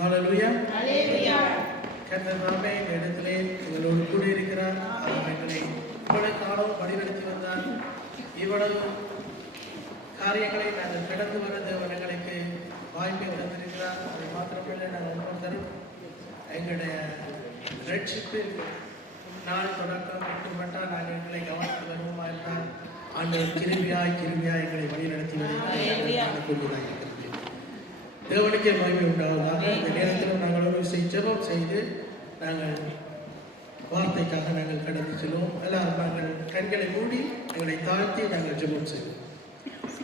ஹல்லேலூயா. ஹல்லேலூயா. கர்த்தர் நாமே இந்த இடத்திலே எங்களோடு கூட இருக்கிறார். அவர் எங்களை இவ்வளவு காலம் வழிநடத்தி வந்தார். இவ்வளவு காரியங்களை நாங்கள் கடந்து வர தேவன் எங்களுக்கு வாய்ப்பை தந்திருக்கிறார். அதை மாத்திரமில்லை, நாங்கள் ஒவ்வொருத்தரும் எங்களுடைய ரட்சிப்பில் நாள் தொடக்கம் மட்டுமட்டால் நாங்கள் எங்களை கவனித்து வருவோமா இருந்தால் ஆண்டவர் கிருபியாய் எங்களை வழிநடத்தி வருகிறார். தேவனுக்கே மகிமை உண்டாவதாக. இந்த நேரத்திலும் நாங்கள் ஒரு ஜெபம் செய்து நாங்கள் வார்த்தைக்காக நாங்கள் கடந்து செல்வோம். எல்லாரும் நாங்கள் கண்களை மூடி எங்களை தாழ்த்தி நாங்கள் ஜெபம் செய்வோம்.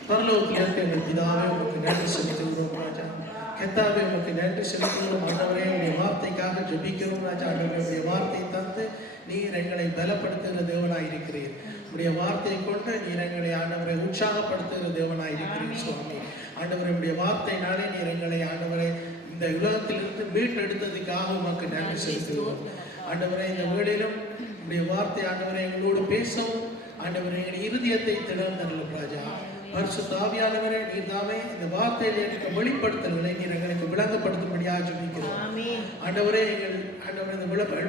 பரலோகத்தில் இருக்க எங்கள் பிதாவே, உங்களுக்கு நன்றி செலுத்துகிறோம் ராஜா. கர்த்தாவே, உங்களுக்கு நன்றி செலுத்துகிறோம். ஆண்டவரே, உடைய வார்த்தைக்காக ஜெபிக்கிறோம் ராஜா. ஆண்டவரே, உடைய வார்த்தை தந்து நீர் எங்களை பலப்படுத்துகிற தேவனாயிருக்கிறீர். உடைய வார்த்தையை கொண்டு நீர் எங்களை ஆண்டவரை உற்சாகப்படுத்துகிற தேவனாயிருக்கிறீர் சுவாமி. ஆண்டவரே, உடைய வார்த்தையினாலே நீர் எங்களை ஆண்டவரை இந்த உலகத்திலிருந்து மீட்டெடுத்ததுக்காக உமக்கு நன்றி செலுத்துகிறோம். ஆண்டவரை, இந்த வேளையிலும் உடைய வார்த்தை ஆண்டவரை எங்களோடு பேசவும் ஆண்டவரை எங்கள் இருதயத்தை திறந்தருளும் ராஜா. பரிசுத்த ஆவியானவரே, நீர் தாமே இந்த வார்த்தையில எனக்கு வெளிப்படுத்தல்களை நீர் எங்களுக்கு விளங்கப்படுத்தும்படியாக ஜெபிக்கிறோம். ஆண்டவரே, ஆண்டவரே, இந்த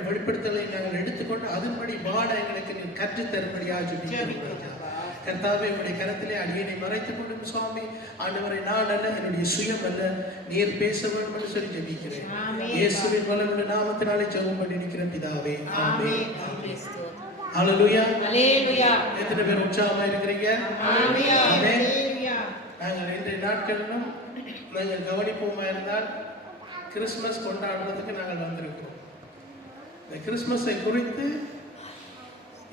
வெளிப்படுத்தலை நாங்கள் எடுத்துக்கொண்டு அதன்படி வாழ எங்களுக்கு நீர் கற்றுத்தரும்படியாக ஜெபிக்கிறோம் ராஜா. கர்த்தாவே, உடைய கரத்திலே அடியனை மறைத்துக் கொள்ளும் சுவாமி. ஆண்டவரை, நான் அல்ல, என்னுடைய சுயம் அல்ல, நீர் பேச வேண்டும் என்று சொல்லி ஜெபிக்கிறேன். இயேசுவின் வல்லமையுள்ள நாமத்தினாலே ஜெபம் பண்ணி நிற்கிறேன் பிதாவே. ஆமென். ஹல்லேலூயா. ஹல்லேலூயா. எத்தனை பேர் உற்சாகமா இருக்கிறீங்க? ஆமென். நாங்கள் இன்றைய நாட்களிலும் நாங்கள் கவனிப்போமா இருந்தால் கிறிஸ்மஸ் கொண்டாடுறதுக்கு நாங்கள் வந்திருக்கிறோம். இந்த கிறிஸ்மஸை குறித்து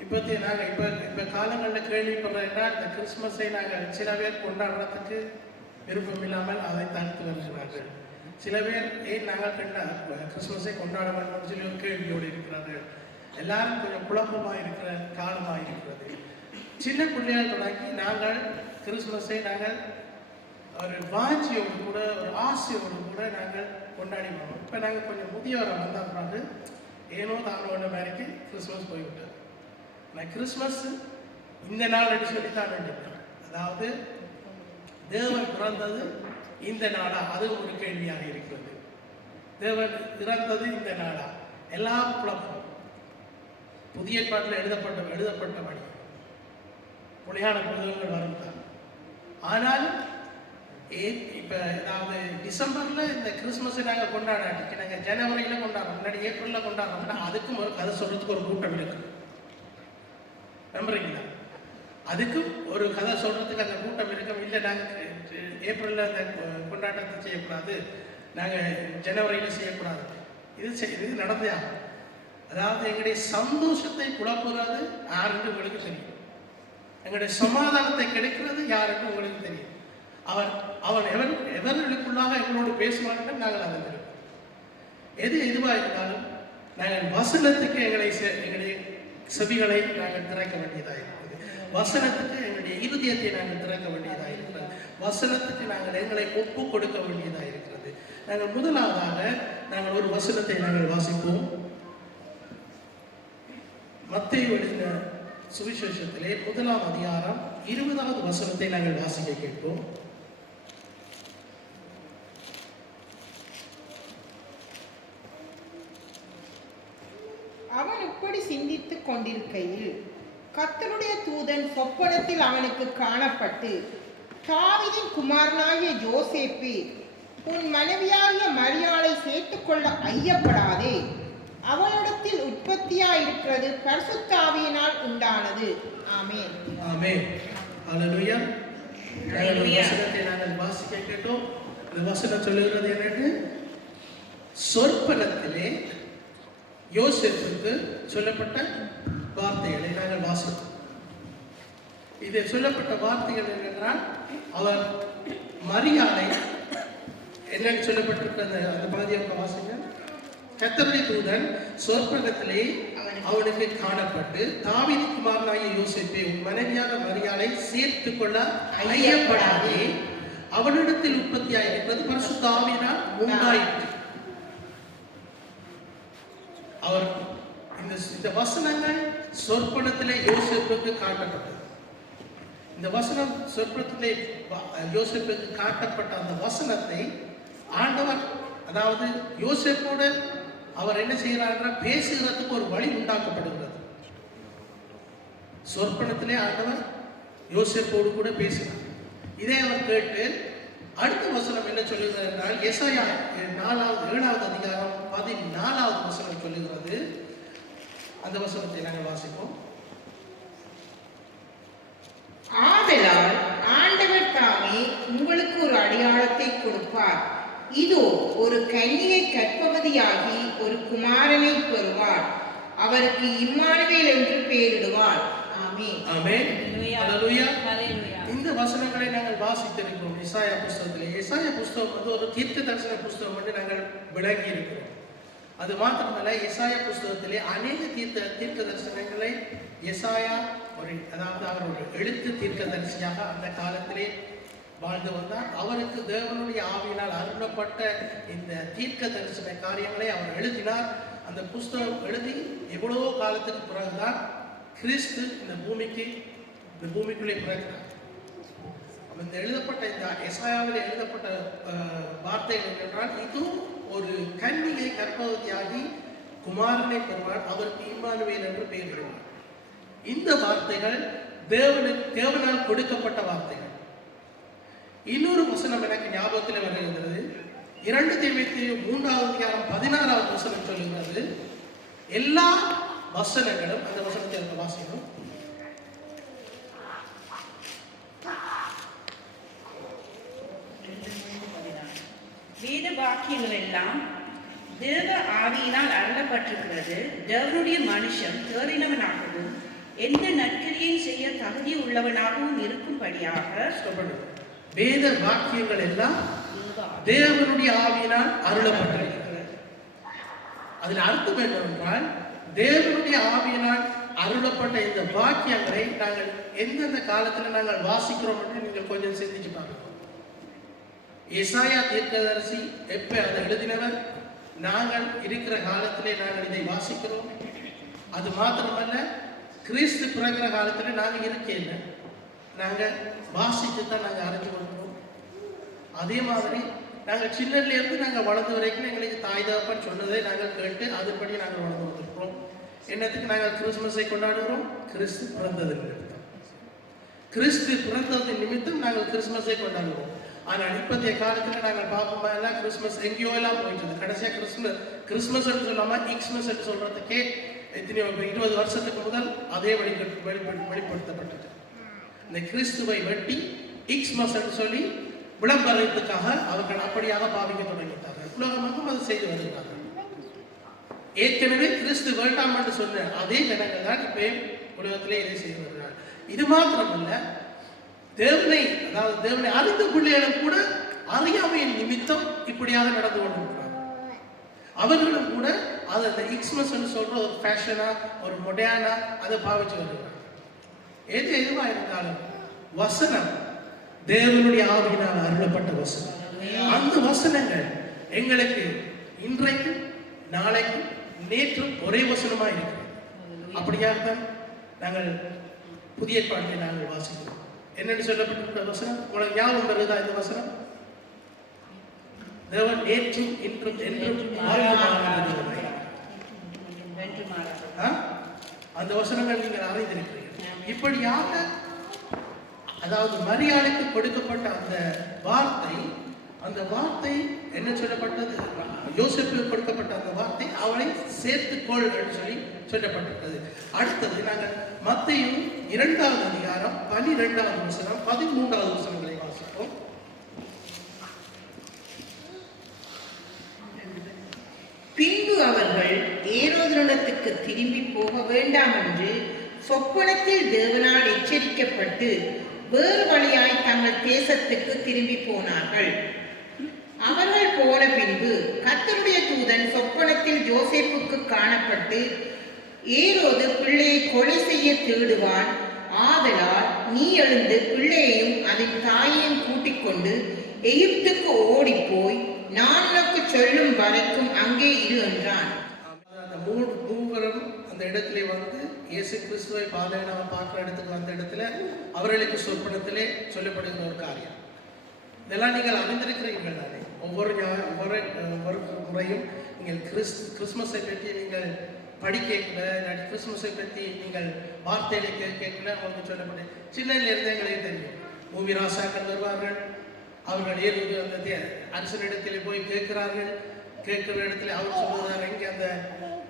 இப்போதைய நாங்கள் இப்போ காலங்களில் கேள்விப்படுறோம்னா இந்த கிறிஸ்மஸை நாங்கள் சில பேர் கொண்டாடுறதுக்கு விருப்பம் இல்லாமல் அதை தடுத்து வருகிறார்கள். சில பேர் ஏன் நாங்கள் கிறிஸ்மஸை கொண்டாட வேண்டும் சொல்லி ஒரு கேள்வியோடு இருக்கிறார்கள். எல்லாரும் கொஞ்சம் குழப்பமாக இருக்கிற காலமாக இருக்கிறது. சின்ன பிள்ளைகள் தொடங்கி நாங்கள் கிறிஸ்மஸை நாங்கள் ஒரு வாஞ்சியோடு கூட ஒரு ஆசையோடு கூட நாங்கள் கொண்டாடி வரோம். இப்போ நாங்கள் கொஞ்சம் முதியவரை வந்த பிறகு ஏனோ தானோ ஒன்று மாதிரிக்கு கிறிஸ்மஸ் போய்விட்டோம். ஆனால் கிறிஸ்மஸ் இந்த நாள் என்று சொல்லித்தான் வேண்டியிருக்கிறோம். அதாவது தேவன் பிறந்தது இந்த நாளா, அது ஒரு கேள்வியாக இருக்கிறது. தேவன் இறந்தது இந்த நாளா, எல்லா குழப்பம் புதிய ஏற்பாட்டில் எழுதப்பட்டபடி புலியான புத்தகங்கள் வரும்தான். ஆனால் இப்போ அதாவது டிசம்பரில் இந்த கிறிஸ்மஸை நாங்கள் கொண்டாடாட்டி நாங்கள் ஜனவரியில் கொண்டாடுறோம், முன்னாடி ஏப்ரலில் கொண்டாடுறோம்னா அதுக்கும் ஒரு கதை சொல்கிறதுக்கு ஒரு கூட்டம் இருக்கு. நம்புறீங்களா? அதுக்கும் ஒரு கதை சொல்கிறதுக்கு அந்த கூட்டம் இருக்கும். இல்லை, நாங்கள் ஏப்ரலில் அந்த கொண்டாட்டத்தை செய்யக்கூடாது, நாங்கள் ஜனவரியில் செய்யக்கூடாது. இது நடந்தே ஆகும். அதாவது எங்களுடைய சந்தோஷத்தை குழப்புறது யாருன்னு உங்களுக்கு தெரியும். எங்களுடைய சமாதானத்தை கிடைக்கிறது யாருக்கு உங்களுக்கு தெரியும். அவன் எவர்களுக்குள்ளாக எங்களோடு பேசுவார்கள், நாங்கள் அதை தெரியும். எதுவாக இருந்தாலும் நாங்கள் வசனத்துக்கு எங்களுடைய செவிகளை நாங்கள் திறக்க வேண்டியதாக இருக்கிறது. வசனத்துக்கு எங்களுடைய இருதயத்தை நாங்கள் திறக்க வேண்டியதாக இருக்கிறது. வசனத்துக்கு நாங்கள் எங்களை ஒப்பு கொடுக்க வேண்டியதாக இருக்கிறது. நாங்கள் முதலாவதாக நாங்கள் ஒரு வசனத்தை நாங்கள் வாசிப்போம். மத்தேயு எழுதின சுவிசேஷத்திலே 1ஆம் அதிகாரம் 20வது வசனத்தை நாங்கள் வாசிக்க கேட்போம். அவன் இப்படி சிந்தித்துக் கொண்டிருக்கையில் கர்த்தருடைய தூதன் சொப்பனத்தில் அவனுக்கு காணப்பட்டு, தாவீதின் குமாரனாகிய யோசேப்பே, உன் மனைவியாகிய மரியாளை சேர்த்துக்கொள்ள ஐயப்படாதே, அவளிடத்தில் உற்பத்தியாயிருக்கிறது பரிசுத்த ஆவியினால் உண்டானது. ஆமென். ஆமென். ஹல்லேலூயா. வசனத்தை நாங்கள் வாசிக்க கேட்டோம். இந்த வசனம் சொல்லுகிறது என்னன்னு, சொற்பனத்திலே யோசேப்புக்கு சொல்லப்பட்ட வார்த்தைகளை நாங்கள் வாசித்தோம். இது சொல்லப்பட்ட வார்த்தைகள் என்னென்றால், அவர் மரியாதை என்னன்னு சொல்லப்பட்டிருக்க அந்த பகுதியை வாசிங்க. கர்த்தருடைய தூதன் சொற்பனத்திலே அவனுக்கு காணப்பட்டு, தாவீது குமாரனாகிய யோசேப்பே, உன் மனைவியாக மரியாதை சேர்த்துக் கொள்ள ஐயப்படாதே, அவனிடத்தில் உற்பத்தியாயிருக்கிறது பரிசுத்த ஆவியினால் உண்டாயிற்று. அவர் இந்த வசனங்கள் சொற்பனத்திலே யோசேப்புக்கு காட்டப்பட்டது. இந்த வசனம் சொற்பனத்திலே யோசேப்புக்கு காட்டப்பட்ட அந்த வசனத்தை ஆண்டவர் அதாவது யோசேப்போடு அவர் என்ன செய்கிறார்னா பேசுகிறதுக்கு ஒரு வழி உண்டாக்கப்படுகிறது. சொற்பனத்திலே ஆண்டவர் யோசேப்போடு கூட பேசினார். இதை அவர் கேட்டு அடுத்த வசனம் என்ன சொல்லுகிறது என்றால் எசாயா 7வது அதிகாரம் 14வது வசனம் சொல்லுகிறது. அந்த வசனத்தை நாங்கள் வாசிப்போம். ஆதலால் ஆண்டவர் தாமே உங்களுக்கு ஒரு அடையாளத்தை கொடுப்பார். இதோ ஒரு கன்னிகை கர்ப்பவதியாகி ஒரு குமாரனை பெறுவார். அவருக்கு இம்மானுவேல் என்று பெயரிடுவார். ஆமென். ஆமென். ஹல்லேலூயா. ஹல்லேலூயா. இந்த வசனங்களை நாங்கள் வாசித்திருக்கிறோம் எசாயா புஸ்தகத்திலே. எசாயா புஸ்தகம் ஒரு தீர்க்க தரிசன புஸ்தகம் என்று நாங்கள் விளங்கி இருக்கிறோம். அது மாத்திரமல்ல, எசாயா புஸ்தகத்திலே அநேக தீர்க்க தரிசனங்களை எசாயா அதாவது அவர் ஒரு எழுத்து தீர்க்க தரிசியாக அந்த காலத்திலே வாழ்ந்து வந்தார். அவருக்கு தேவனுடைய ஆவியினால் அருளப்பட்ட இந்த தீர்க்க தரிசன காரியங்களை அவர் எழுதினார். அந்த புஸ்தகம் எழுதி எவ்வளவோ காலத்துக்கு பிறகுதான் கிறிஸ்து இந்த பூமிக்குள்ளே பிறக்கிறார். இந்த எழுதப்பட்ட இந்த எசாயாவில் எழுதப்பட்ட வார்த்தைகள் என்னென்றால், இதுவும் ஒரு கன்னிகை கர்ப்பவதியாகி குமாரனை பெறுவார், அவருக்கு இம்மானுவேல் என்று பெயரிடுவார். இந்த வார்த்தைகள் தேவனால் கொடுக்கப்பட்ட வார்த்தைகள். இன்னொரு வசனம் எனக்கு ஞாபகத்தில் வருகிறது. 2 தீமோத்தேயு 3வது அதிகாரம் 16வது வசனம் சொல்லுகிறது. எல்லா வசனங்களும், அந்த வசனத்தை அந்த வாசிக்கணும். வேத வாக்கியங்கள் எல்லாம் தேவ ஆவியினால் அருளப்பட்டிருக்கிறது. தேவனுடைய மனுஷன் தேறினவனாகவும் எந்த நற்கிரியை செய்ய தகுதி உள்ளவனாகவும் இருக்கும்படியாக. வேத வாக்கியங்கள் எல்லாம் தேவனுடைய ஆவியினால் அருளப்பட்டிருக்கிறது. அதில் அர்த்தம் என்னவென்றால், தேவனுடைய ஆவியினால் அருளப்பட்ட இந்த வாக்கியங்களை நாங்கள் எந்தெந்த காலத்தில் நாங்கள் வாசிக்கிறோம் என்று நீங்கள் கொஞ்சம் சிந்திச்சு பாருங்கள். எசாயா தீர்க்கதரிசி எப்ப அதை எழுதினவர், நாங்கள் இருக்கிற காலத்திலே நாங்கள் இதை வாசிக்கிறோம். அது மாத்திரமல்ல, கிறிஸ்து பிறகுற காலத்துல நாங்கள் இருக்கேன், நாங்கள் வாசித்து தான் நாங்கள் அறிஞ்சு கொள்கிறோம். அதே மாதிரி நாங்கள் சின்னல இருந்து நாங்கள் வளர்ந்து வரைக்கும் எங்களுக்கு தாய் தகப்பன் சொன்னதை நாங்கள் கேட்டு அதுபடி நாங்கள் வளர்ந்து வந்திருக்கிறோம். என்னத்துக்கு நாங்கள் கிறிஸ்துமஸை கொண்டாடுகிறோம்? கிறிஸ்து பிறந்தது நிமித்தம். கிறிஸ்து பிறந்தது நிமித்தம் நாங்கள் கிறிஸ்துமஸை கொண்டாடுவோம். ஆனால் இப்போதைய காலத்தில் நாங்கள் பார்ப்போமா, எல்லாம் கிறிஸ்துமஸ் எங்கேயோ எல்லாம் போயிட்டு கடைசியாக கிறிஸ்துமஸ் சொல்லாம எக்ஸ்மஸ் சொல்றதுக்கே எத்தனையோ 20 வருஷத்துக்கு முதல் அதே வெளிப்படுத்தப்பட்டது. இந்த கிறிஸ்துவை வெட்டி எக்ஸ்மஸ் சொல்லி விளம்பரத்துக்காக அவர்கள் அப்படியாக பாவிக்க தொடங்கிட்டார்கள். உலகமும் அது செய்து வருகிறார்கள். ஏற்கனவே கிறிஸ்து வேண்டாம் என்று சொன்ன அதே ஜனங்கள் தான் இப்ப உலகத்திலே இதை செய்து வருகிறார்கள். இது மாத்திரமல்ல, தேவனை அறிந்த பிள்ளைகளும் கூட அறியாமையின் நிமித்தம் இப்படியாக நடந்து கொண்டிருக்கிறார்கள். அவர்களும் கூட அதை அந்த எக்ஸ்மஸ் சொல்ற ஒரு ஃபேஷனா, ஒரு மொடர்னா அதை பாவிச்சு வருகிறார்கள். எதுவா இருந்தாலும் வசனம் தேவனுடைய ஆவியினால் அருளப்பட்ட வசனம். அந்த வசனங்கள் எங்களுக்கு இன்றைக்கும் நாளைக்கும் நேற்றும் ஒரே வசனமா இருக்கிறது. அப்படியாகத்தான் நாங்கள் புதிய ஏற்பாட்டை நாங்கள் வாசிக்கிறோம். என்னென்னு சொல்லப்பட்டிருக்கிற வசனம் உங்களுக்கு ஞாபகம் வருதா? இந்த வசனம் தேவன் நேற்றும் இன்றும் என்றும் அந்த வசனங்கள் நீங்கள் அறிந்திருக்கிறீர்கள். இப்படியாக அதாவது மரியாதைக்கு கொடுக்கப்பட்ட அந்த வார்த்தை என்ன சொல்லப்பட்டது? யோசேப்புக்கு கொடுக்கப்பட்ட அந்த வார்த்தை அவளை சேர்த்துக்கொள் என்று சொல்லி சொல்லப்பட்டிருக்கிறது. அடுத்தது நாங்கள் மத்தேயு 2வது அதிகாரம் 12வது வசனம் 13வது வசனங்களை வாசிப்போம். பின்பு அவர்கள் ஏரோதினிடத்துக்கு திரும்பி போக வேண்டாம் என்று சொப்பனத்தில் தேவனால் எச்சரிக்கப்பட்டு வேறு வழியாய் தங்கள் தேசத்துக்கு திரும்பி போனார்கள். அவர்கள் போன பின்பு கர்த்தருடைய தூதன் சொப்பனத்தில் யோசேப்புக்கு காணப்பட்டு, ஏரோது பிள்ளையை கொலை செய்ய தேடுவான், ஆதலால் நீ எழுந்து பிள்ளையையும் அதன் தாயையும் கூட்டிக் கொண்டு எகிப்துக்கு ஓடிப்போய் நான் உனக்கு சொல்லும் வரைக்கும் அங்கே இரு என்றான். அந்த மூவரும் அந்த இடத்திலே வந்து இயேசு கிறிஸ்துவை பாதையினாவை பார்க்குற இடத்துக்கு வந்த இடத்துல அவர்களுக்கு சொற்பனத்திலே சொல்லப்படுகிற ஒரு காரியம். இதெல்லாம் நீங்கள் அறிந்திருக்கிறீர்கள் தானே? ஒவ்வொரு முறையும் நீங்கள் கிறிஸ்மஸை பற்றி நீங்கள் படிக்கல, கிறிஸ்மஸை பற்றி நீங்கள் வார்த்தைகளை கேட்கல. உங்களுக்கு சொல்லப்பட்டு சின்னதிலிருந்து எங்களுக்கு தெரியும். மூவி ராசாக்கள் வருவார்கள், அவர்கள் ஏறுவது அந்த அரசனிடத்தில் போய் கேட்கிறார்கள். கேட்கிற இடத்துல அவர் சொல்லுவார், எங்கே அந்த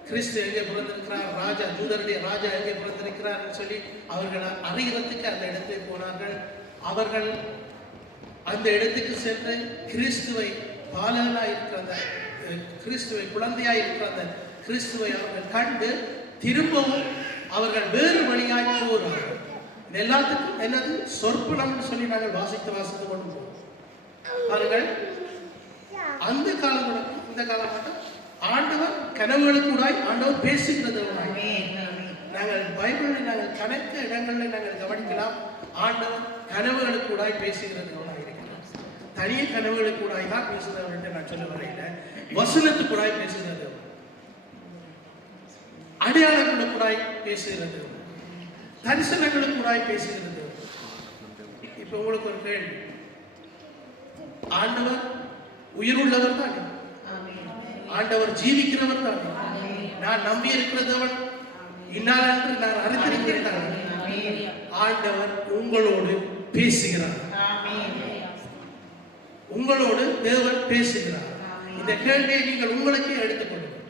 கிறிஸ்து எங்கே பிறந்திருக்கிறார், ராஜா தூதருடைய ராஜா எங்கே பிறந்திருக்கிறார் சொல்லி அவர்கள் அறிகிறதுக்கு அந்த இடத்துக்கு போனார்கள். அவர்கள் அந்த இடத்துக்கு சென்று கிறிஸ்துவை பாலகனாக இருக்கிற அந்த கிறிஸ்துவை குழந்தையாக இருக்கிற அந்த கிறிஸ்துவை அவர்கள் கண்டு திரும்பவும் அவர்கள் வேறு வழியாய் போகிறார்கள். இது எல்லாத்துக்கும் என்னது சொற்பனம்னு சொல்லி நாங்கள் வாசித்து கொண்டு போவோம். அவர்கள் அந்த காலகட்டம் இந்த காலகட்டம் ஆண்டவர் கனவுகளுக்கூடாய் ஆண்டவர் பேசுகிறது. நாங்கள் பைபிளில் நாங்கள் கணக்கு இடங்களில் நாங்கள் கவனிக்கலாம். ஆண்டவர் கனவுகளுக்கூடாய் பேசுகிறது. தனிய கனவுகளுக்கூடாய் தான் பேசுகிறவர்கள் நான் சொல்ல வரையில வசனத்துக்கூடாய் பேசுகிறது, அடையாளங்களுக்கூடாய் பேசுகிறது, தரிசனங்களுக்கூடாய் பேசுகிறது. இப்ப உங்களுக்கு ஒரு கேள்வி, ஆண்டவர் உயிருள்ளவர் தானே? ஆண்டவர் ஜீவிக்கிறவர் தானே? நான் நம்பி இருக்கிறதவன் இன்னால் என்று நான் அறிந்திருக்கிறேன். ஆண்டவர் உங்களோடு பேசுகிறார். உங்களோடு தேவன் பேசுகிறார். இந்த கேள்வியை நீங்கள் உங்களுக்கே எடுத்துக்கொள்ளுங்கள்.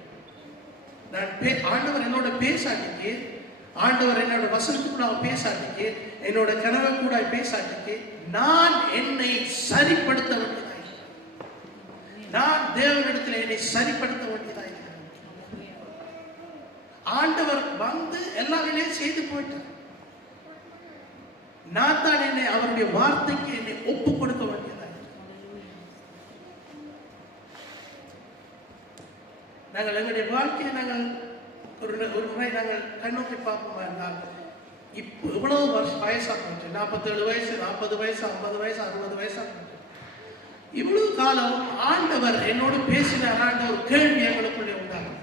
நான் ஆண்டவர் என்னோட பேசாட்டிக்கு, ஆண்டவர் என்னோட வசனத்துக்குள்ள பேசாட்டிக்கு, என்னோட கனவை கூட பேசாட்டிக்கு நான் என்னை சரிப்படுத்த வேண்டியதாக, நான் தேவனிடத்தில் என்னை சரிப்படுத்த வேண்டியதாக. ஆண்டவர் வந்து எல்லாமே செய்து போயிட்டார். நான் தான் என்னை அவருடைய வார்த்தைக்கு என்னை ஒப்பு கொடுக்க வேண்டியதாக. நாங்கள் எங்களுடைய வாழ்க்கையை நாங்கள் ஒரு முறை நாங்கள் கண்ணோக்கி பார்ப்போமா என்றால், இப்போ இவ்வளவு வருஷம் வயசாக போச்சு, 47 வயசு, 40 வயசு, 50 வயசு, 60 வயசாக போச்சு. இவ்வளவு காலம் ஆண்டவர் என்னோடு பேசினார். ஒரு கேள்வி எங்களுக்குள்ளே உண்டாகும்.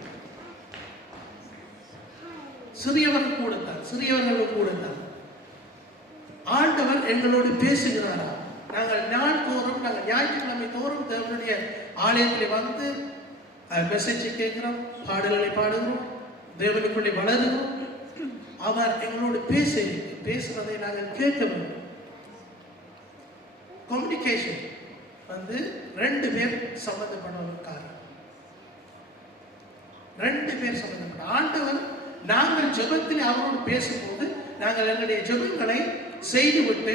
சிறியவர்கள் கூடத்தான், சிறியவர்களும் கூடத்தான் ஆண்டவர் எங்களோடு பேசுகிறாரா? நாங்கள் நாங்கள் ஞாயிற்றுக்கிழமை தோறும் தேவனுடைய ஆலயத்தில் வந்து மெசேஜை கேட்கிறோம், பாடல்களை பாடுகிறோம், தேவனுக்குள்ளே வளருகிறோம். அவர் எங்களோடு பேசுறதை நாங்கள் கேட்க வேண்டும். கம்யூனிகேஷன் வந்து 2 பேர் சம்பந்தப்படுவதற்காக, 2 பேர் சம்பந்தப்பட்ட ஆண்டவர். நாங்கள் ஜெபத்தில் அவரோடு பேசும்போது நாங்கள் எங்களுடைய ஜெபங்களை செய்துவிட்டு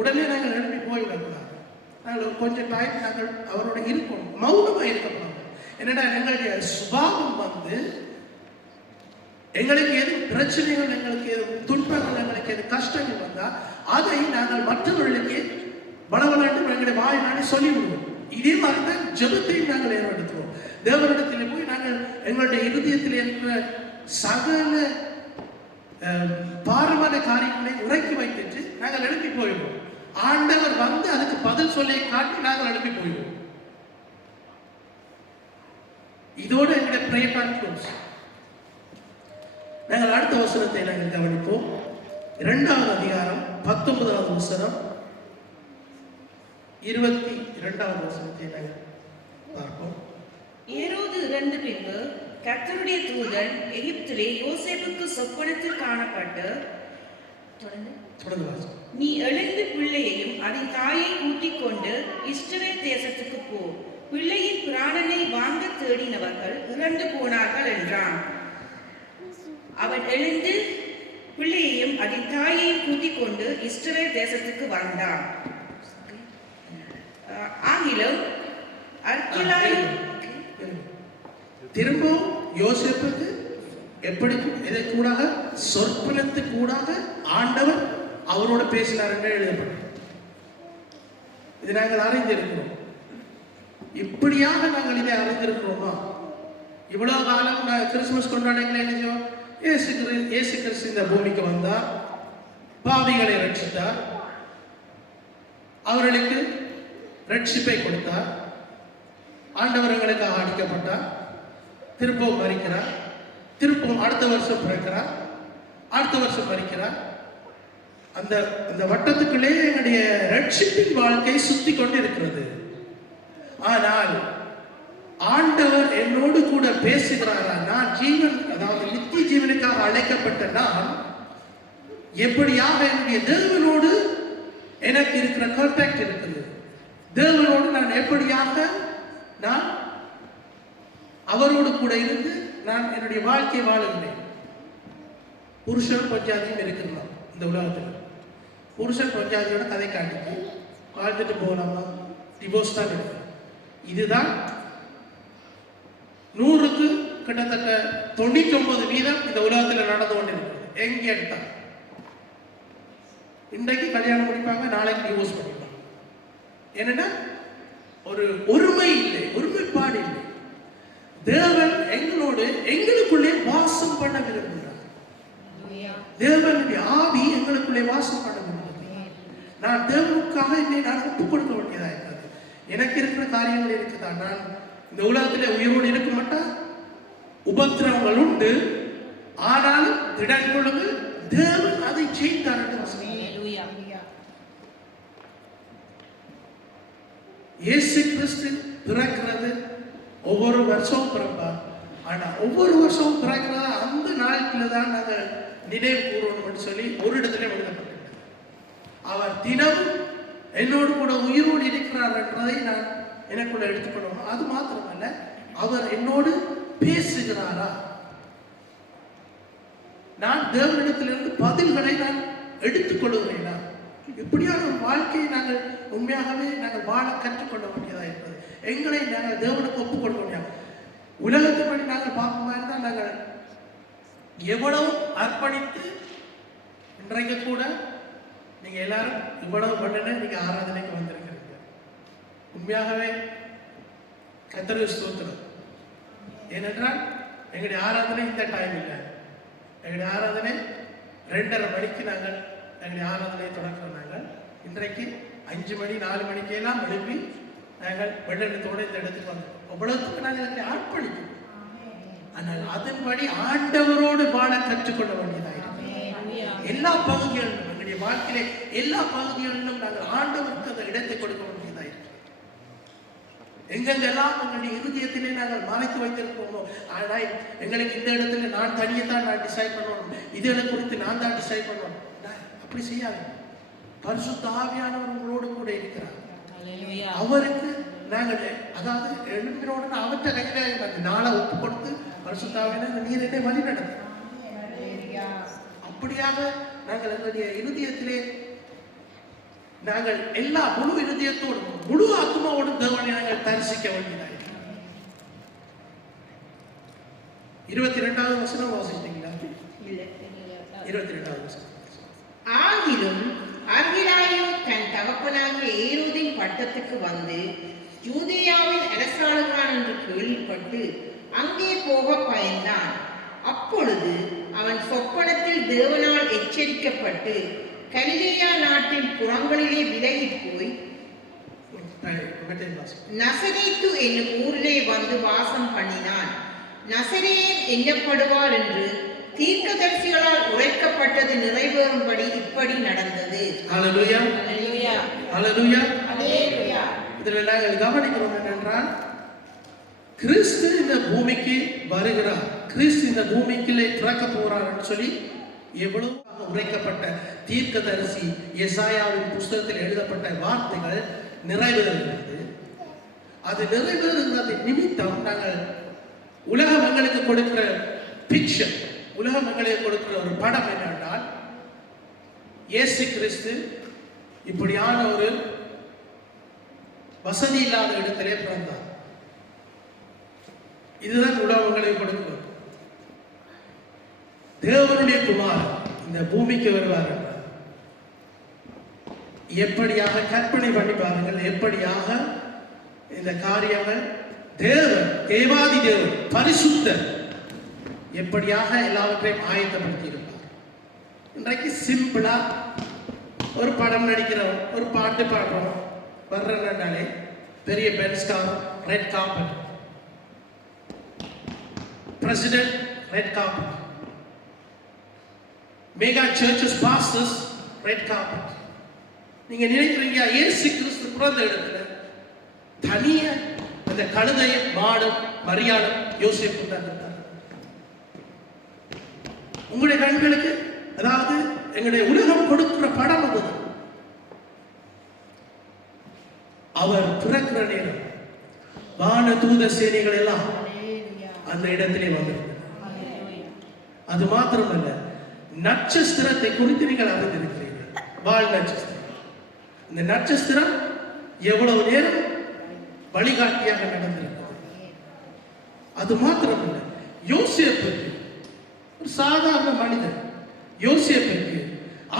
உடனே நாங்கள் எழுப்பி போய்விடக்கூடாது. நாங்கள் கொஞ்சம் டைம் நாங்கள் அவரோட இருக்கணும், மௌனமாக இருக்கக்கூடாது. என்னடா எங்களுடைய சுபாவம் வந்து எங்களுக்கு எது பிரச்சனைகள், எங்களுக்கு எது துன்பங்கள், எங்களுக்கு எது கஷ்டங்கள் வந்தால் அதை நாங்கள் மற்றவர்களுக்கு பலவலாண்டும் எங்களுடைய வாயினாலே சொல்லிவிடுவோம். இதே மாதிரி தான் ஜெபத்தையும் நாங்கள் ஏற்படுத்துவோம். தேவனிடத்தில் போய் நாங்கள் எங்களுடைய இருதயத்தில் இருக்கிற சகல பாரமான காரியங்களை உரைக்கி வைத்துட்டு நாங்கள் எழுப்பி போயிடுவோம். ஆண்டவர் வந்து அதுக்கு பதில் சொல்லை காட்டி நாங்கள் எழுப்பி போயிடுவோம். இதோடு எங்களுடைய பிரேயர் டைம் க்ளோஸ். நாங்கள் அடுத்த வசனத்தை நாங்கள் கவனிப்போம். 2வது அதிகாரம் 19வது வசனம், 22வது வசனத்தை நாங்கள் பார்ப்போம். ஏரோது இறந்த பின்பு கர்த்தருடைய தூதன் எகிப்திலே யோசேப்புக்கு சொப்பனத்தில் காணப்பட்டு, நீ எழுந்து பிள்ளையையும் அதன் தாயை கூட்டிக் கொண்டு இஸ்ரவேல் தேசத்துக்கு போ, பிள்ளையின் பிராணனை வாங்க தேடினவர்கள் இறந்து போனார்கள் என்றான். அவன் எழுந்து பிள்ளையையும் அதன் தாயையும் கூட்டிக் கொண்டு இஸ்ரவேல் தேசத்துக்கு வந்தான். ஆகிலும் திரும்பவும் யோசேப்புக்கு எப்படி இதை கூடாக சொற்பனத்து கூடாக ஆண்டவர் அவரோட பேசினார் என்று எழுதப்படும். இதை நாங்கள் அறிந்திருக்கிறோம். இப்படியாக நாங்கள் இதை அறிந்திருக்கிறோமா? இவ்வளவு காலம் கிறிஸ்துமஸ் கொண்டாடங்களை என்ன செய்வோம்? இயேசு கிறிஸ்து இந்த பூமிக்கு வந்தார், பாவிகளை ரட்சித்தார், அவர்களுக்கு ரட்சிப்பை கொடுத்தார், ஆண்டவர்களுக்காக அடிக்கப்பட்டார், திருப்பவும் மரிக்கிறார், திருப்பவும் அடுத்த வருஷம் பிறக்கிறார், அடுத்த வருஷம் மரிக்கிறார். அந்த வட்டத்துக்குள்ளே என்னுடைய ரட்சிப்பின் வாழ்க்கை சுத்தி கொண்டு இருக்கிறது. ஆனால் ஆண்டவர் என்னோடு கூட பேசுகிறாரா? நான் ஜீவன், அதாவது நித்திய ஜீவனுக்காக அழைக்கப்பட்ட நான் எப்படியாக என்னுடைய தேவனோடு எனக்கு இருக்கிற கான்டாக்ட் இருக்குது, தேவனோடு நான் எப்படியாக நான் அவரோடு கூட இருந்து நான் என்னுடைய வாழ்க்கையை வாழுகிறேன். புருஷன் பஞ்சாதியும் இருக்கிறான் இந்த உலகத்தில். புருஷன் பஞ்சாதியோட கதை காட்டிட்டு வாழ்ந்துட்டு போகலாமா? டிவோர்ஸ் தான் இருக்கு. இதுதான் 100க்கு கிட்டத்தட்ட 99% இந்த உலகத்தில் நடந்து கொண்டிருக்கிறது. எங்கே எடுத்தா இன்றைக்கு கல்யாணம் முடிப்பாங்க, நாளைக்கு டிவோர்ஸ் பண்ணிப்பாங்க. என்னன்னா ஒரு ஒருமை இல்லை, ஒருமைப்பாடு இல்லை. தேவன் எங்களோடு எங்களுக்குள்ளே வாசம் பண்ண விரும்புகிறார். தேவனுடைய ஆவி எங்களுக்குள்ளே வாசம் பண்ண விரும்புகிறார். நான் தேவனுக்காக என்னை நான் ஒப்புக் கொடுக்க வேண்டியதா இருக்கிறது. எனக்கு இருக்கிற காரியங்கள் இருக்குதான். நான் இந்த உலகத்திலே உயிரோடு இருக்க மாட்டேன். உபத்திரவங்கள் உண்டு, ஆனாலும் திடன் கொள்ளுங்கள், தேவன் அதை செய்தார் என்று வசனம். இயேசு கிறிஸ்து பிறக்கிறது ஒவ்வொரு வருஷமும் பிறப்பார். ஆனா ஒவ்வொரு வருஷமும் பிறக்கிறதா அந்த நாட்களில் தான் நாங்கள் நினைவு கூறணும் சொல்லி ஒரு இடத்துல எழுதப்பட்டிருக்கிறது. அவர் தினமும் என்னோடு கூட உயிரோடு இருக்கிறார் என்றதை நான் எனக்குள்ள எடுத்துக்கொள்ளணும். அது மாத்திரமல்ல, அவர் என்னோடு பேசுகிறாரா? நான் தேவனிடத்திலிருந்து பதில்களை நான் எடுத்துக்கொள்கிறேனா? இப்படியான ஒரு வாழ்க்கையை நாங்கள் உண்மையாகவே நாங்கள் வாழ கற்றுக்கொள்ள வேண்டியதாக இருக்கிறது. எங்களை நாங்கள் தேவனுக்கு ஒப்புக் கொடுக்க முடியாது. உலகத்தின்படி நாங்கள் பார்க்கும் மாதிரி தான் நாங்கள் எவ்வளவு அர்ப்பணித்து இன்றைக்கு கூட நீங்க எல்லாரும் இவ்வளவு பண்ணன நீங்க ஆராதனைக்கு வந்திருக்கிறீங்க. உண்மையாகவே கர்த்தருக்கு ஸ்தோத்திரம். ஏனென்றால் எங்களுடைய ஆராதனை இந்த டைம் இல்லை. எங்களுடைய ஆராதனை 2:30 மணிக்கு நாங்கள் எங்களுடைய ஆராதனையை தொடர்கிறோம். நாங்கள் இன்றைக்கு 5 மணி 4 மணிக்கெல்லாம் எழுப்பி நாங்கள் வெள்ளத்தோடு இந்த இடத்துக்கு வந்தோம். அவ்வளவுக்கு நாங்கள் எங்களை அர்ப்பணிக்கிறோம். ஆனால் அதன்படி ஆண்டவரோடு வாழ கற்றுக்கொள்ள வேண்டியதாக எல்லா பகுதிகளிலும் எங்களுடைய வாழ்க்கையிலே எல்லா பகுதிகளிலும் நாங்கள் ஆண்டவருக்கு அந்த இடத்தை கொடுக்க வேண்டியதாக இருக்கிறோம். எங்கெங்கெல்லாம் எங்களுடைய இருதயத்திலே நாங்கள் மறைத்து வைத்திருக்கோமோ, ஆனால் எங்களுக்கு இந்த இடத்துல நான் தனியே தான் நான் டிசைட் பண்ணணும், இதுகளை குறித்து நான் தான் டிசைட் பண்ணணும், அப்படி செய்யாது. பரிசுத்த ஆவியானவர் உங்களோடு கூட இருக்கிறார். அவருக்கு நாங்கள் அதாவது எழுப்பினோட அவற்றை கையில அந்த நாளை ஒப்பு கொடுத்து பரிசுத்த ஆவியான நீர் என்னை வழி நடத்தும். அப்படியாக நாங்கள் எங்களுடைய இருதயத்திலே நாங்கள் எல்லா முழு இருதயத்தோடும் முழு ஆத்மாவோடும் தேவனை நாங்கள் தரிசிக்க வேண்டியதாக. 22வது வசனம் வாசிட்டீங்களா? 22வது வசனம். ஆகிலும் அர்கிலாயோ தன் தகப்பனாகிய ஏரோதின் பட்டத்துக்கு வந்து யூதேயாவின் அரசாளுகிறான் என்று கேள்விப்பட்டு அங்கே போக பயந்தான். அப்பொழுது அவன் சொப்பனத்தில் தேவனால் எச்சரிக்கப்பட்டு கலிலேயா நாட்டின் புறங்களிலே விலகி போய் நசரேத்து என்னும் ஊரிலே வந்து வாசம் பண்ணினான். நசரேயன் எண்ணப்படுவார் என்று தீர்க்கதரிசிகளால் உரைக்கப்பட்டது நிறைவேறும்படி இப்படி நடந்தது. ஹல்லேலூயா, ஹல்லேலூயா, ஹல்லேலூயா, ஹல்லேலூயா. இதில் நாங்கள் கவனிக்கிறோம் என்னென்றால், கிறிஸ்து இந்த பூமிக்கு வருகிறார், கிறிஸ்து இந்த பூமிக்குள்ளே பிறக்க போறார் என்று சொல்லி எவ்வளவு உரைக்கப்பட்ட தீர்க்கதரிசி எசாயாவின் புஸ்தகத்தில் எழுதப்பட்ட வார்த்தைகள் நிறைவேறுகிறது. அது நிறைவேறுகிறது நிமித்தம் நாங்கள் உலகம் எங்களுக்கு கொடுக்கிற பிக்சர், உலகம் எங்களுக்கு கொடுக்கிற ஒரு படம் என்னென்றால், இயேசு கிறிஸ்து இப்படியான ஒரு வசதி இல்லாத இடத்திலே பிறந்தார். இதுதான் உலகம் எங்களுக்கு கொடுக்கிறது. தேவனுடைய குமாரன் இந்த பூமிக்கு வருவார் என்றார். எப்படியாக கற்பனை பண்ணி பாருங்கள், எப்படியாக இந்த காரியங்கள் தேவன், தேவாதி தேவன், பரிசுத்தர் எப்படியாக எல்லாவற்றையும் ஆயத்தப்படுத்தி இருப்பார். இன்றைக்கு சிம்பிளா ஒரு படம் நடிக்கிறோம், ஒரு பாட்டு பாடுறோம், வர்றனாலே பெரிய Benz car, red carpet, president, red carpet, mega churches, pastors, red carpet. நீங்க நினைக்கிறீங்க இயேசு கிறிஸ்து பிறந்த இடத்துல தனியா அந்த கழுதையும் மாடும் மரியாளும் யோசேப்பு தான் இருந்தார். உங்களுடைய கண்களுக்கு, அதாவது எங்களுடைய உலகம் கொடுக்கிற படம் அது. அவர் பிறக்கிற நேரம் வான தூத சேனைகள் எல்லாம் அந்த இடத்திலே வந்திருக்கிறது. அது மாத்திரமல்ல, நட்சத்திரத்தை குறித்து நீங்கள் அறிந்திருக்கிறீர்கள். வால் நட்சத்திரம். இந்த நட்சத்திரம் எவ்வளவு நேரம் வழிகாட்டியாக நடந்திருக்கிறது. அது மாத்திரமல்ல, யோசேப்புக்கு, ஒரு சாதாரண மனிதன் யோசேப்புக்கு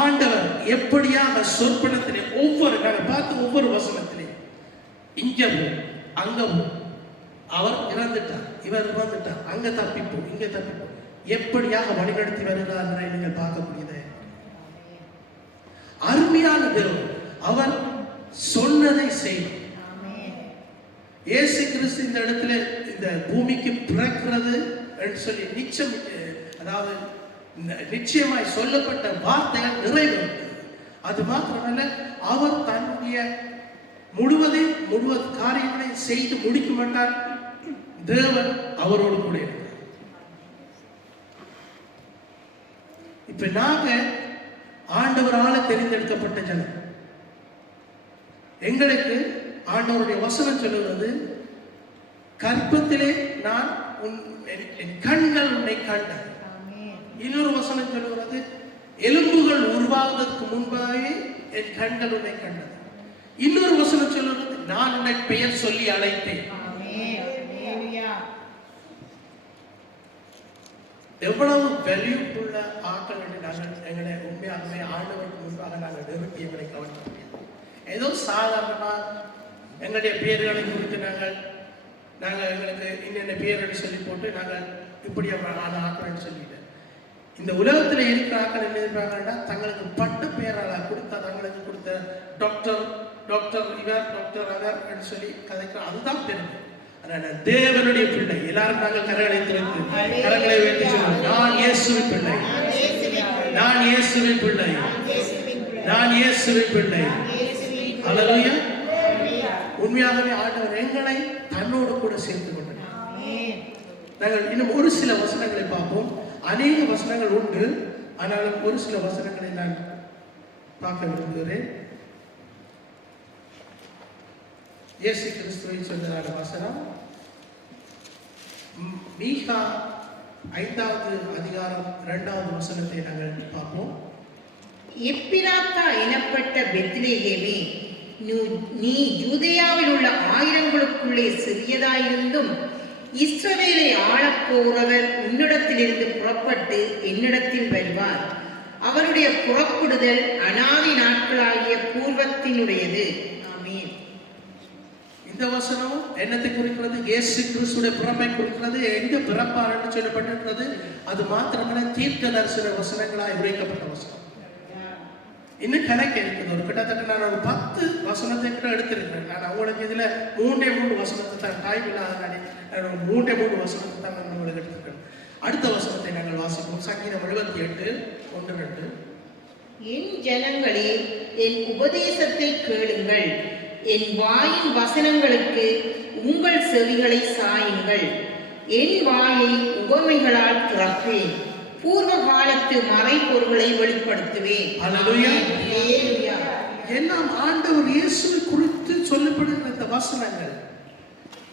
ஆண்டவர் எப்படியாக சொற்பனத்திலே நாங்கள் பார்த்து ஒவ்வொரு வசனத்திலே இங்கவும் அங்கவும் அவர் இறந்துட்டார், இவர் வந்துட்டார், அங்க தப்பிப்போம், இங்க தப்பிப்போம், எப்படியாக வழிநடத்தி வருகிறார் என்பதை நீங்கள் பார்க்கக்கூடியது. அருமையான தேவன், அவர் சொன்னதை செய்வார். இயேசு கிறிஸ்து இந்த இடத்துல இந்த பூமிக்கு பிறக்கிறது என்று சொல்லி அதாவது நிச்சயமாய் சொல்லப்பட்ட வார்த்தைகள் நிறைவேறும். அது மாத்திரமல்ல, அவர் தன்னுடைய முழுவது காரியங்களை செய்து முடிக்க மாட்டார். தேவன் அவரோடு கூட இருக்கிறார். இப்ப நாங்க ஆண்டவரால் தெரிந்தெடுக்கப்பட்ட ஜனம். எங்களுக்கு ஆண்டவருடைய வசனம் சொல்லுவது, கற்பத்திலே நான் என் கண்கள் உன்னை கண்டேன். இன்னொரு வசனம் சொல்லுகிறது, எலும்புகள் உருவாவதற்கு முன்பாகவே என் கண்கள் உன்னை கண்டது. இன்னொரு வசனம் சொல்லுகிறது, நான் உன்னை பெயர் சொல்லி அழைத்தேன். எவ்வளவு வேல்யூபுள்ள ஆக்கள் என்று நாங்கள் எங்களை உண்மையாகவே ஆண்டவருக்கு முன்பாக நாங்கள் நிறுத்தி எங்களை கவனிக்க முடியாது. ஏதோ சாதாரணமா எங்களுடைய பேர்களை குறித்து நாங்கள் எங்களுக்கு இன்னென்ன பேர்கள் சொல்லி போட்டு நாங்கள் இப்படி ஆக்கள் சொல்லிட்டு, இந்த உலகத்தில் இருக்கிற ஆக்கள் என்ன இருப்பாங்கன்னா, தங்களுக்கு பட்டு பேரால கொடுத்த, தங்களுக்கு கொடுத்த டாக்டர் இவர், டாக்டர் அவர் சொல்லி கதைக்கிற, அதுதான் பெருமை. தேவனுடைய பிள்ளை எல்லாரும் நாங்கள் கரங்களை திறந்து கரங்களை வைத்து சொல்லுவோம், நான் இயேசுவின் பிள்ளை, நான் இயேசுவின் பிள்ளை, நான் இயேசுவின் பிள்ளை. அல்லேலூயா. உண்மையாகவே ஆண்டவர் எங்களை தன்னோடு கூட சேர்த்து கொண்டார். நாங்கள் இன்னும் ஒரு சில வசனங்களை பார்ப்போம். அநேக வசனங்கள் உண்டு, ஆனாலும் ஒரு சில வசனங்களை நான் பார்க்க விரும்புகிறேன். இயேசு கிறிஸ்துவை சொன்னதான வசனம் மீகா 5வது அதிகாரம் 2வது வசனத்தை நாங்கள் பார்ப்போம். எப்பிராத்தா எனப்பட்ட பெத்லெகேமே, நீ யூதேயாவில் உள்ள ஆயிரங்களுக்குள்ளே சிறியதாயிருந்தும் இஸ்ரவேலை ஆளப்போறவர் உன்னிடத்திலிருந்து புறப்பட்டு என்னிடத்தில் வருவார். அவருடைய புறப்படுதல் அநாதி நாட்களாகிய பூர்வத்தினுடையது. ஆமென். இந்த வசனம் என்னத்தை குறிக்கிறது? இயேசு கிறிஸ்துடைய பிறப்பை குறிக்கிறது. எங்க பிறப்பார் என்று சொல்லப்பட்டிருக்கிறது. அது மாத்திரமல்ல, தீர்க்க தரிசன வசனங்களாய் உரைக்கப்பட்ட வசனம். இன்னும் கணக்கு இருக்குது. ஒரு கிட்டத்தட்ட நான் ஒரு 10 வசனத்தை கூட எடுத்திருக்கிறேன். நான் அவங்களுக்கு இதுல 3 வசனத்தை தான், டைம் இல்லாத 3 வசனத்தை தான் நான் உங்களுக்கு எடுத்திருக்கேன். அடுத்த வசனத்தை நாங்கள் வாசிப்போம். சங்கீதம் 78:1-2. என் ஜனங்களே, என் உபதேசத்தை கேளுங்கள், என் வாயின் வசனங்களுக்கு உங்கள் செவிகளை சாயுங்கள். என் வாயை உவமைகளால் திறப்பேன், பூர்வ காலத்து மறைபொருள்களை வெளிப்படுத்துவேன். அல்லேலூயா. எல்லாம் ஆண்டவர் இயேசுவை குறித்து சொல்லப்படுகிற இந்த வசனங்கள்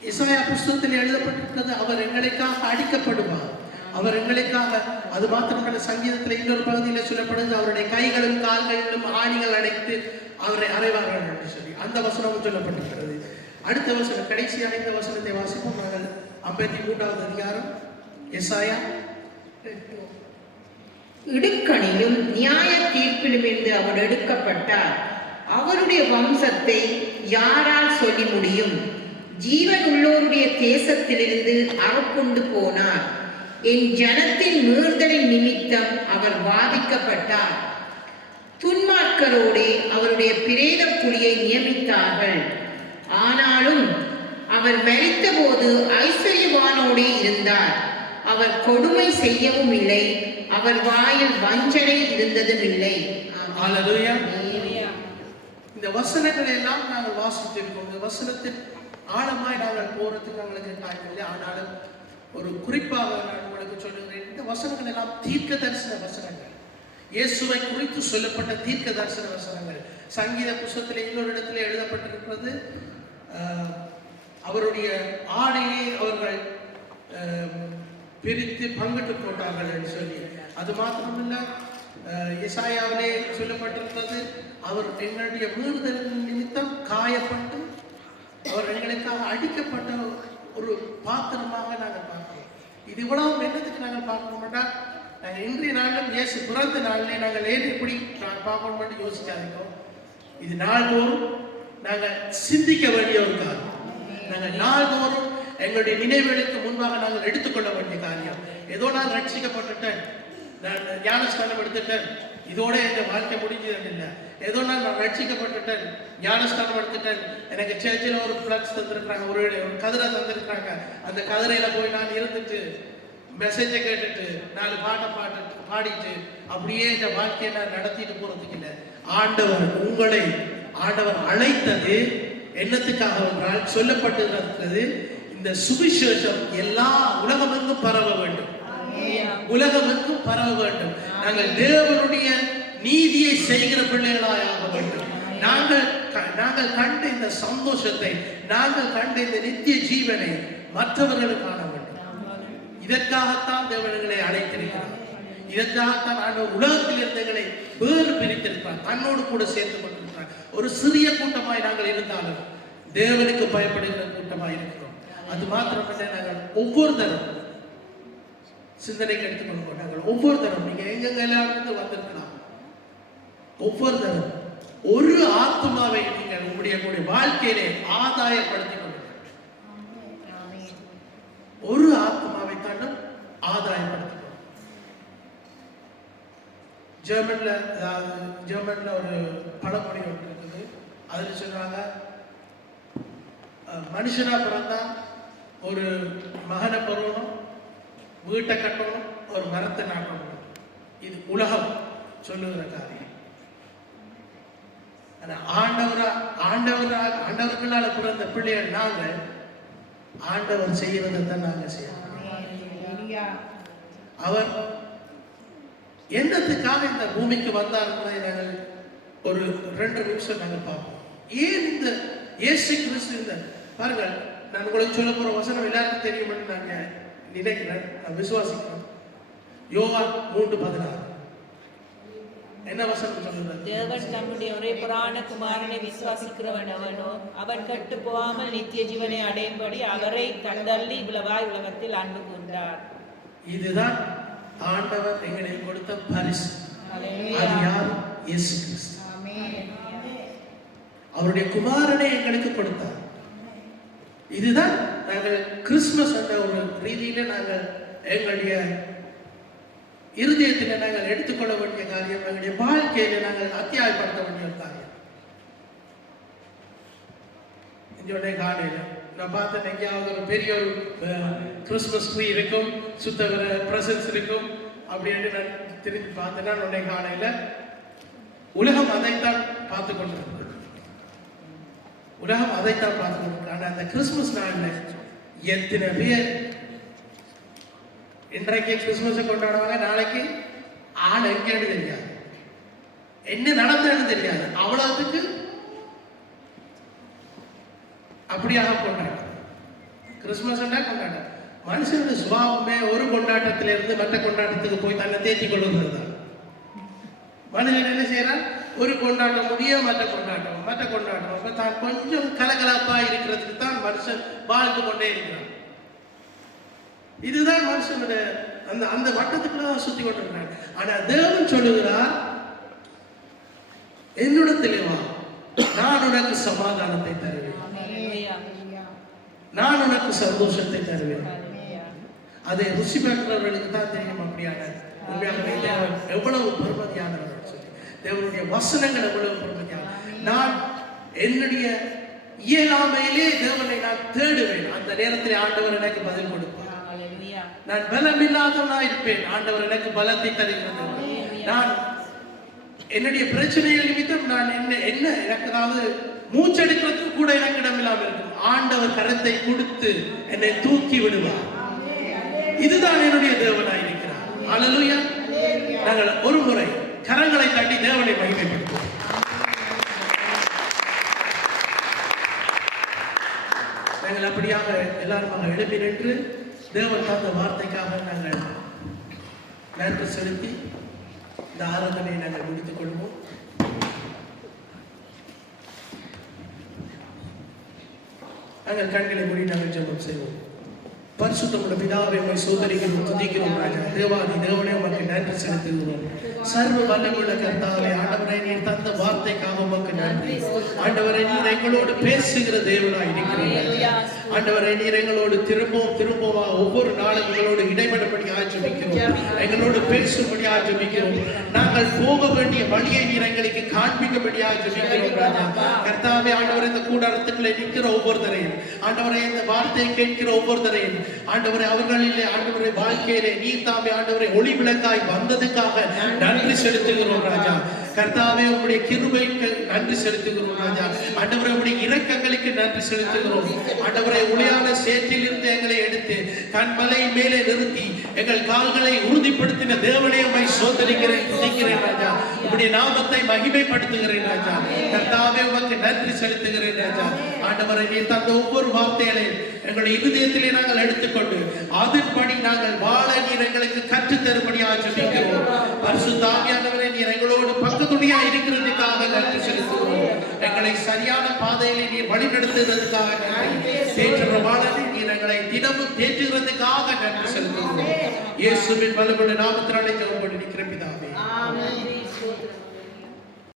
எசாயா புஸ்தகத்தில் எழுதப்பட்டிருக்கிறது. அவர் எங்களுக்காக அடிக்கப்படுவார், அவர் எங்களுக்காக. அது மாத்திரமல்ல, சங்கீதத்தில் இன்னொரு பகுதியில் சொல்லப்படுது, அவருடைய கைகளும் கால்களிலும் ஆணிகள் அடைத்து அவரை அறைவார்கள் என்று சொல்லி அந்த வசனமும் சொல்லப்பட்டிருக்கிறது. அடுத்த வசனம், கடைசியாக இந்த வசனத்தை வாசிப்போம். நாங்கள் 53வது அதிகாரம் எசாயா. இடுக்கணிலும் நியாய தீர்ப்பிலும் இருந்து அவர் எடுக்கப்பட்டார். அவருடைய வம்சத்தை யாரால் சொல்லி முடியும்? ஜீவன் உள்ளோருடைய தேசத்திலிருந்து அறுப்புண்டு போனார். என் ஜனத்தின் மீறுதலின் நிமித்தம் அவர் வாதிக்கப்பட்டார். துன்மார்க்கரோடே அவருடைய பிரேத குழியை நியமித்தார்கள். ஆனாலும் அவர் மரித்த போது ஐஸ்வர்யவானோடே இருந்தார். அவர் கொடுமை செய்யவும் இல்லை, அவர் வாயில் வஞ்சனை இருந்ததும் இல்லை. அல்லேலூயா. இந்த வசனங்களை எல்லாம் நாங்கள் வாசித்திருக்கோம். இந்த வசனத்தில் ஆழமாய் நாங்கள் போறதுக்கு எங்களுக்கு டைம் இல்லை. ஆனாலும் ஒரு குறிப்பாக நான் உங்களுக்கு சொல்லுகிறேன், இந்த வசனங்கள் எல்லாம் தீர்க்க தரிசன வசனங்கள், இயேசுவை குறித்து சொல்லப்பட்ட தீர்க்க தரிசன வசனங்கள். சங்கீத புஸ்தகத்தில் இன்னொரு இடத்துல எழுதப்பட்டிருக்கிறது, அவருடைய ஆடையை அவர்கள் பிரித்து பங்கிட்டு போட்டார்கள் என்று சொல்லி. அது மாத்திரமல்ல, எசாயாவிலே சொல்லப்பட்டிருக்கிறது, அவர் எங்களுடைய மீறுதல் நிமித்தம் காயப்பட்டு அவர் எங்களுக்காக அடிக்கப்பட்ட ஒரு பாத்திரமாக நாங்கள் பார்க்கிறோம். இது இவ்வளவு என்னத்துக்கு நாங்கள் பார்க்கணும்னா, நாங்கள் இன்றைய நாளிலும் இயேசு பிறந்த நாளிலே நாங்கள் ஏன் இப்படி பார்க்கணும்னு யோசிக்காதீங்க. இது நாள்தோறும் நாங்கள் சிந்திக்க வேண்டிய ஒரு காரியம். நாங்கள் நாள்தோறும் எங்களுடைய நினைவுகளுக்கு முன்பாக நாங்கள் எடுத்துக்கொள்ள வேண்டிய காரியம். ஏதோ நான் ரட்சிக்கப்பட்டுட்டேன், நான் ஞானஸ்தானம் எடுத்துட்டேன், இதோட என் வாழ்க்கை முடிஞ்சது இல்லை. ஏதோ நான் ரட்சிக்கப்பட்டுட்டேன், ஞானஸ்தானம் எடுத்துட்டேன், எனக்கு சேர்ச்சில் ஒரு பிளக்ஸ் தந்திருக்கிறாங்க, ஒரு கதிரை தந்திருக்கிறாங்க, அந்த கதிரையில போய் நான் இருந்துட்டு மெசேஜை கேட்டுட்டு 4 பாட்டை பாடிட்டு அப்படியே இந்த வாழ்க்கையை நான் நடத்திட்டு போறதுக்கு இல்லை. ஆண்டவர் அழைத்தது என்னத்துக்காக என்றால், சொல்லப்பட்டிருக்கிறது, இந்த சுவிசேஷம் எல்லா உலகமெங்கும் பரவ வேண்டும், உலகமெங்கும் பரவ வேண்டும். நாங்கள் தேவனுடைய நீதியை செய்கிற பிள்ளைகளாக வேண்டும். நாங்கள் கண்ட இந்த சந்தோஷத்தை, நாங்கள் கண்ட இந்த நித்திய ஜீவனை மற்றவர்களுக்கு காண வேண்டும். இதற்காகத்தான் தேவன்களை அழைத்திருக்கிறார். இதற்காகத்தான் ஆண்டவர் உலகத்தில் இருந்தவர்களை வேறு பிரித்திருக்கிறார், தன்னோடு கூட சேர்த்து கொண்டிருக்கிறார். ஒரு சிறிய கூட்டமாய் நாங்கள் இருந்தாலும் தேவனுக்கு பயப்படுகிற கூட்டமாய் இருக்கிறோம். அது மாத்திரமல்ல, நாங்கள் ஒவ்வொரு தரம் சிந்தனைக்கு எடுத்துக்கொள்வோம். நாங்கள் ஒவ்வொரு தரம், நீங்க எங்கெல்லாம் இருந்து வந்திருக்கலாம், ஒவ்வொரு தரம் ஒரு ஆத்மாவை நீங்கள் உங்களுடைய வாழ்க்கையிலே ஆதாயப்படுத்திக் கொள்ளுங்கள். ஒரு ஆத்மாவை தாண்டும் ஆதாயப்படுத்திக் கொள்ளுங்கள். ஜெர்மன்ல ஒரு பழமொழி ஒன்று இருக்குது. அதில் சொல்றாங்க, மனுஷனா பிறந்தா ஒரு மகனை பெறணும், வீட்டை கட்டணும், ஒரு மரத்தை நாட்டணும். இது உலகம் சொல்லுகிற காரியம். ஆண்டவர்களால பிறந்த பிள்ளைகள் நாங்கள் ஆண்டவர் செய்யறதை தான் நாங்கள் செய்யணும். அவர் என்னத்துக்காக இந்த பூமிக்கு வந்தார் என்பதை நாங்கள் ஒரு 2 நிமிஷம் நாங்கள் பார்ப்போம். ஏன் இந்த இயேசு கிறிஸ்து இந்த பாருங்கள், நான் உங்களுக்கு சொல்ல போற வசனம் எல்லாருக்கும் தெரியும் நாங்க நினைக்கிறேன், நான் விசுவாசிக்கிறேன். யோவான் 3:16 என்ன வசனம் சொல்லுது? தேவன் தம்முடைய ஒரே புராண குமாரனை விசுவாசிக்கிறவன் அவனோ அவன் கெட்டு போகாமல் நித்திய ஜீவனை அடையும்படி அவரை தந்தள்ளி இவ்வளவாய் உலகத்தில் அன்பு கொண்டார். இதுதான் ஆண்டவர் எங்களுக்கு கொடுத்த பரிசு. அது யார்? இயேசு கிறிஸ்து. அவருடைய குமாரனை எங்களுக்கு கொடுத்தார். இதுதான் நாங்கள் கிறிஸ்துமஸ் என்ற ஒரு ரீதியில நாங்கள் எங்களுடைய இருதயத்தில் நாங்கள் எடுத்துக்கொள்ள வேண்டிய காரியம், எங்களுடைய வாழ்க்கையில நாங்கள் அத்தியாயப்படுத்த வேண்டிய ஒரு காரியம். இந்த காலையில நான் பார்த்தேன், எங்கேயாவது ஒரு பெரிய ஒரு கிறிஸ்துமஸ் ட்ரீ இருக்கும், சுத்த பிரசன்ஸ் இருக்கும் அப்படின்னு நான் திரும்பி பார்த்தேன்னா, உன்னை காலையில உலகம் அதைத்தான் பார்த்து கொண்டிருக்கிறது. உலகம் அதைத்தான் பார்த்து கொண்டிருக்கிறது. ஆனால் அந்த கிறிஸ்துமஸ் நாள்ல எத்தனை பேர் இன்றைக்கு கிறிஸ்துமஸை கொண்டாடுவாங்க, நாளைக்கு ஆள் எங்கேன்னு தெரியாது, என்ன நடந்ததுன்னு தெரியாது, அவ்வளவுக்கு அப்படியாக கொண்டாடும். கிறிஸ்துமஸ் கொண்டாட மனுஷனுடைய சுபாவமே ஒரு கொண்டாட்டத்திலிருந்து மற்ற கொண்டாட்டத்துக்கு போய் தன்னை தேற்றி கொள்வது தான். மனுஷன் என்ன செய்யறான்? ஒரு கொண்டாட்டம் முடிய மற்ற கொண்டாட்டம் தான் கொஞ்சம் கலகலப்பா இருக்கிறதுக்கு தான் மனுஷன் வாழ்ந்து கொண்டே இருக்கிறான். இதுதான் மனுஷனுடைய அந்த வட்டத்துக்குள்ள சுத்தி கொண்டிருக்கிறான். ஆனா தேவன் சொல்லுகிறார், என்னிடத்திலே வா, நான் உனக்கு சமாதானத்தை தருவேன், நான் உனக்கு சந்தோஷத்தை தருவேன். அதை ருசி பெற்றவர்களுக்கு தான் தெரியும். அப்படியான உண்மையாகவே தேவன் எவ்வளவு பெருமதியானவர் சொல்லி, தேவனுடைய வசனங்கள் எவ்வளவு பெருமதியான. நான் என்னுடைய இயலாமையிலே தேவனை நான் தேடுவேன், அந்த நேரத்தில் ஆண்டவர் எனக்கு பதில் கொடுப்பார். நான் பலம் இல்லாதவனா இருப்பேன், ஆண்டவர் எனக்கு பலத்தை தருகிறது. நான் என்னுடைய பிரச்சனைகள் நிமித்தம் நான் என்ன எனக்கு அதாவது மூச்செடுக்கிறதுக்கு கூட எனக்கு இடமில்லாமல் இருக்கும், ஆண்டவர் கரத்தை கொடுத்து என்னை தூக்கி விடுவார். இதுதான் என்னுடைய தேவனாய் இருக்கிறார். அல்லேலூயா. நாங்கள் ஒரு முறை கரங்களை தட்டி தேவனை மகிமைப்படுத்துவோம். நாங்கள் அப்படியாக எல்லாருமாக எழுப்பி நின்று தேவன் தந்த வார்த்தைக்காக நாங்கள் நன்றி செலுத்தி இந்த ஆராதனை நாங்கள் முடித்துக் கொள்வோம். நாங்கள் கண்களை மூடி நாங்கள் ஜெபம் செய்வோம். பரிசுத்தமுள்ள பிதாவே, உம்மை சோதரிக்கிறோம், துதிக்கிறோம் ராஜா. தேவாதி தேவனே, உமக்கு நன்றி செலுத்துகிறோம். சர்வ வல்லமையுள்ள கர்த்தாவே, ஆண்டவரே, நீர் தந்த வார்த்தைக்காக உமக்கு நன்றி. ஆண்டவரே, நீர் எங்களோடு பேசுகிற தேவனாய் இருக்கிறீர்கள். ஆண்டவரே, நீர் எங்களோடு திரும்பவும் ஒவ்வொரு நாளும் எங்களோடு இடைபடும்படியாக ஜெபிக்கிறோம். எங்களோடு பேசும்படியாக ஜெபிக்கிறோம். நாங்கள் போக வேண்டிய வழியை நீர் எங்களுக்கு காண்பிக்கும்படியாக ஜெபிக்கிறோம் ராஜா. கர்த்தாவே, ஆண்டவரே, இந்த கூடாரத்துக்குள்ளே நிற்கிற ஒவ்வொருத்தரையும், ஆண்டவரே, இந்த வார்த்தையை கேட்கிற ஒவ்வொருத்தரையும், ஆண்டவரே, அவர்களிலே ஆண்டவரே வாழ்க்கையிலே நீர் தாமே ஆண்டவரே ஒளி விளக்காய் வந்ததுக்காக நன்றி செலுத்துகிறோம் ராஜா. கர்த்தாவே, உம்முடைய கிருபைக்கு நன்றி செலுத்துகிறோம் ராஜா. ஆண்டவரே, உம்முடைய இரக்கங்களுக்கு நன்றி செலுத்துகிறோம். ஆண்டவரே, உளையான சேற்றில் இருந்து எங்களை எடுத்து கண்மலை மேலே நிறுத்தி எங்கள் கால்களை உறுதிப்படுத்தின தேவனே, உம்மை சோதரிக்கிறேன், துதிக்கிறேன் ராஜா. உம்முடைய நாமத்தை மகிமைப்படுத்துகிறேன் ராஜா. கர்த்தாவே, உமக்கு நன்றி செலுத்துகிறேன் ராஜா. ஆண்டவரே, நீர் தந்த ஒவ்வொரு வார்த்தைகளையும் எங்களுடைய இருதயத்திலே நாங்கள் எடுத்துக்கொண்டு அதன்படி நாங்கள் வாழ நீர் எங்களுக்கு கற்றுத் தரும்படியாக ஜெபிக்கிறோம். பரிசுத்த ஆவியானவரே, நீர் எங்களோடு பக்கத்துணையா இருக்கிறதுக்காக நன்றி செலுத்துகிறோம். எங்களை சரியான பாதையிலே நீர் வழிநடத்துவதற்காக நன்றி. தேற்றுகிற வாழலை நீர் எங்களை தினமும் தேற்றுகிறதுக்காக நன்றி செலுத்துகிறோம். இயேசுவின் வல்லமையுள்ள நாமத்தினாலே ஜெபம் பண்ணி நிற்கிற பிதாவே, ஆமென்.